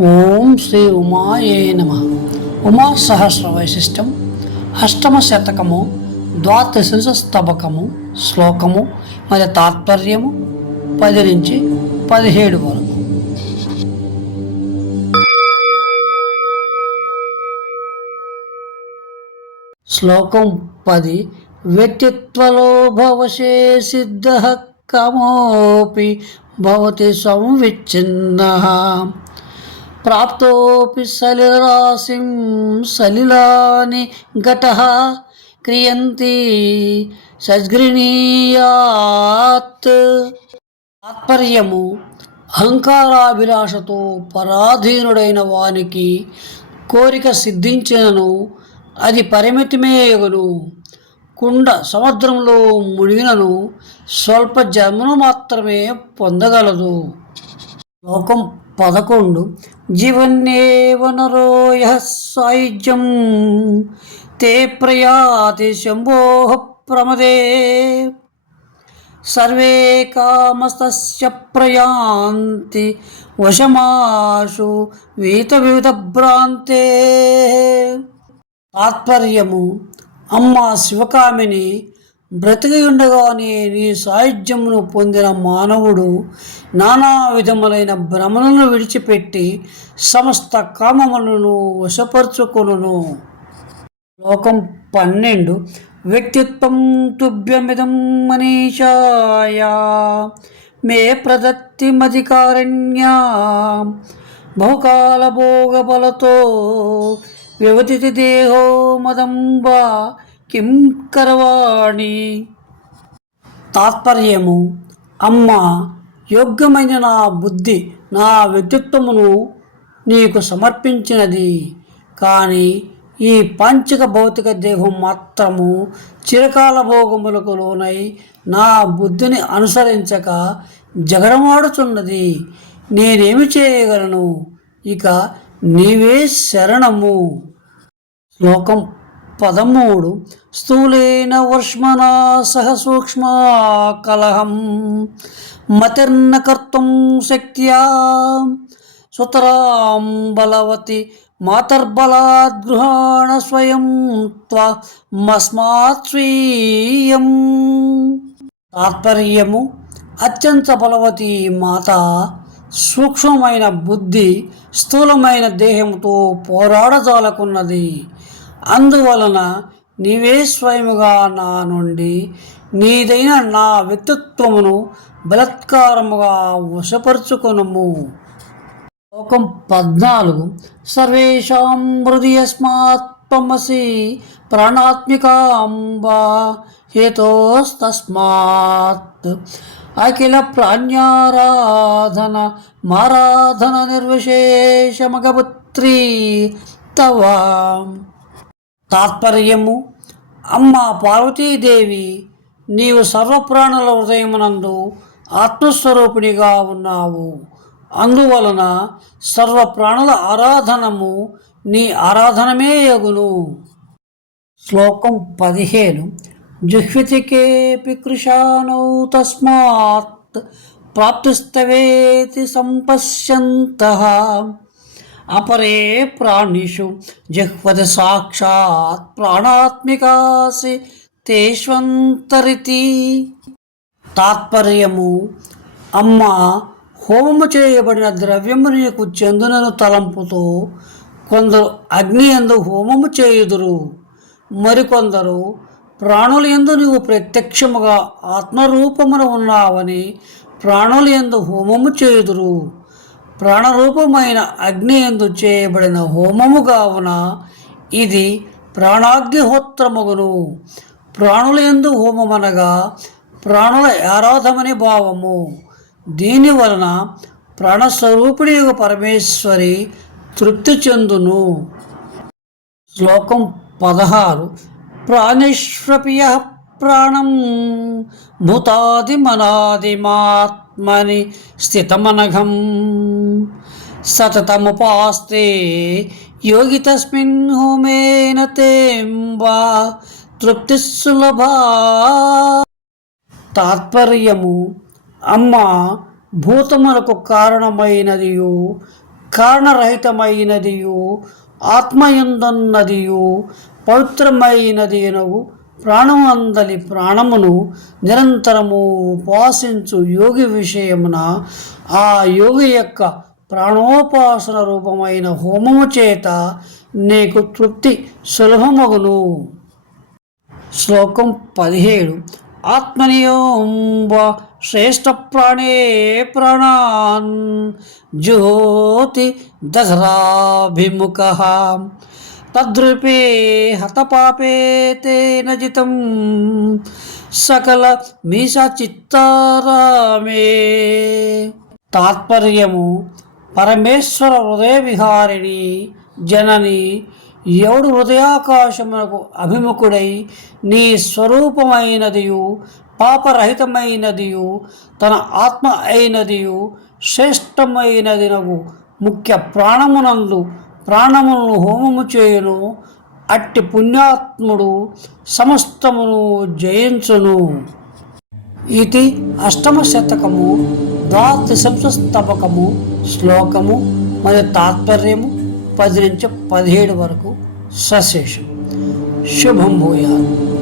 ఓం శ్రీ ఉమాయే నమ. ఉమా సహస్ర వైశిష్టం. అష్టమ శతకము ద్వాదశ స్తబకము శ్లోకము మరియు తాత్పర్యము పది నుంచి పదిహేడు వరకు. శ్లోకం పది వ్యక్తిత్వలోభవశే సిద్ధ కమోపి భవతి సంవిచ్ఛిన్న. ప్రాప్తోపి సలిరాశిం సలిలాని ఘట క్రియంతి సద్గృణీయాత్ తాత్పర్యము అహంకారాభిలాషతో పరాధీనుడైన వానికి కోరిక సిద్ధించినను అది పరిమితిమేయగును కుండ సముద్రంలో మునిగినను స్వల్ప జన్మను మాత్రమే పొందగలదు. లోకం పదకొండు. జీవన్యేవ నరో యః సాయుజ్యం తే ప్రయాతి శంభో ప్రమదే. సర్వే కామస్తస్య ప్రయాంతి వశమాశు వీత వివిధ భ్రాంతే తాత్పర్యము అమ్మ శివకామిని బ్రతికి ఉండగానే నీ సాయుధ్యమును పొందిన మానవుడు నానా విధములైన భ్రమలను విడిచిపెట్టి సమస్త కామములను వశపరుచుకొనును. లోకం పన్నెండు. వ్యక్తిత్వం తుభ్యమిదం మనీషాయ. మే ప్రదత్తిమధికారణ్యా. బహుకాల భోగబలతో వ్యవతితి దేహో మదంబా. కిం కరవాణి తాత్పర్యము అమ్మ యోగ్యమైన నా బుద్ధి నా వ్యక్తిత్వమును నీకు సమర్పించినది. కానీ ఈ పాంచిక భౌతిక దేహం మాత్రము చిరకాల భోగములకు లోనై నా బుద్ధిని అనుసరించక జగడమాడుచున్నది. నేనేమి చేయగలను? ఇక నీవే శరణము. శ్లోకం పదమూడు. స్థూలేన వర్ష్మనా సహ సూక్ష్మ కలహం మతిర్న కర్తం శక్త్యా సుతరాం బలవతి మాతర్బలాద్గృహాణ స్వయం త్వమస్మాత్ స్వీయం. తాత్పర్యము అత్యంత బలవతి మాత సూక్ష్మమైన బుద్ధి స్థూలమైన దేహంతో పోరాడజాలకున్నది. అందువలన నీవే స్వయముగా నా నుండి నీదైన నా వ్యక్తిత్వమును బలత్కారముగా వశపరుచుకొనుము. లోకం పద్నాలుగు. సర్వేషాం హృదయస్మాత్మసి ప్రాణాత్మికాంబా హేతోస్తస్మాత్. అఖిల ప్రాణ్యారాధన మారాధన నిర్విశేషమగపుత్రీ తవ. తాత్పర్యము. అమ్మ పార్వతీదేవి నీవు సర్వప్రాణుల హృదయమునందు ఆత్మస్వరూపిణిగా ఉన్నావు. అందువలన సర్వ ప్రాణుల ఆరాధనము నీ ఆరాధనమే యగును శ్లోకం పదిహేను. జుహ్వితికేపి కృశానౌ తస్మాత్ ప్రాప్తిస్తవేతి సంపశ్యంత. అపరే ప్రాణిషు జహ్వతి సాక్షాత్ ప్రాణాత్మికాసి తేష్వంతరితి తాత్పర్యము అమ్మ హోమము చేయబడిన ద్రవ్యము నీకు చెందునను తలంపుతో కొందరు అగ్ని ఎందు హోమము చేయుదురు. మరికొందరు ప్రాణుల ఎందు నీవు ప్రత్యక్షముగా ఆత్మరూపమున ఉన్నావని ప్రాణులు ఎందు హోమము చేయుదురు. ప్రాణరూపమైన అగ్ని ఎందు చేయబడిన హోమము కావున ఇది ప్రాణాగ్నిహోత్రముగును. ప్రాణుల యందు హోమమనగా ప్రాణుల ఆరాధమని భావము. దీని వలన ప్రాణస్వరూపిణి పరమేశ్వరి తృప్తి చెందును. శ్లోకం పదహారు. ప్రాణేశ్వపియ ప్రాణం ఆత్మని స్థితమనఘం. సతతముపాస్తే యోగి తస్మిన్ హోమేన తేంబా తృప్తి సులభా తాత్పర్యము అమ్మ భూతములకు కారణమైనదియు కారణరహితమైనదియు ఆత్మయందున్నదియు ప్రాణము అందలి ప్రాణమును నిరంతరము ఉపాసించు యోగి విషయమున ఆ యోగి యొక్క ప్రాణోపాసన రూపమైన హోమము చేత నీకు తృప్తి సులభమగును. శ్లోకం పదిహేడు. ఆత్మనియోంబ శ్రేష్ఠ ప్రాణే ప్రాణాన్ జ్యోతి దహరాభిముఖ. తద్రూపే హతపాపే తేన జితం సకల మీస చిత్తారామే. తాత్పర్యము పరమేశ్వర హృదయ విహారిణి జనని ఎవడు హృదయాకాశమునకు అభిముఖుడై నీ స్వరూపమైనదియు పాపరహితమైనదియు తన ఆత్మ అయినదియు శ్రేష్టమైనదినగు ముఖ్య ప్రాణమునందు ప్రాణములను హోమము చేయను. అట్టి పుణ్యాత్ముడు సమస్తమును జయించును. ఇది అష్టమ శతకము ద్వాదశంస్తబకము శ్లోకము మరియు తాత్పర్యము పది నుంచి పదిహేడు వరకు సశేషం. శుభం భూయాలు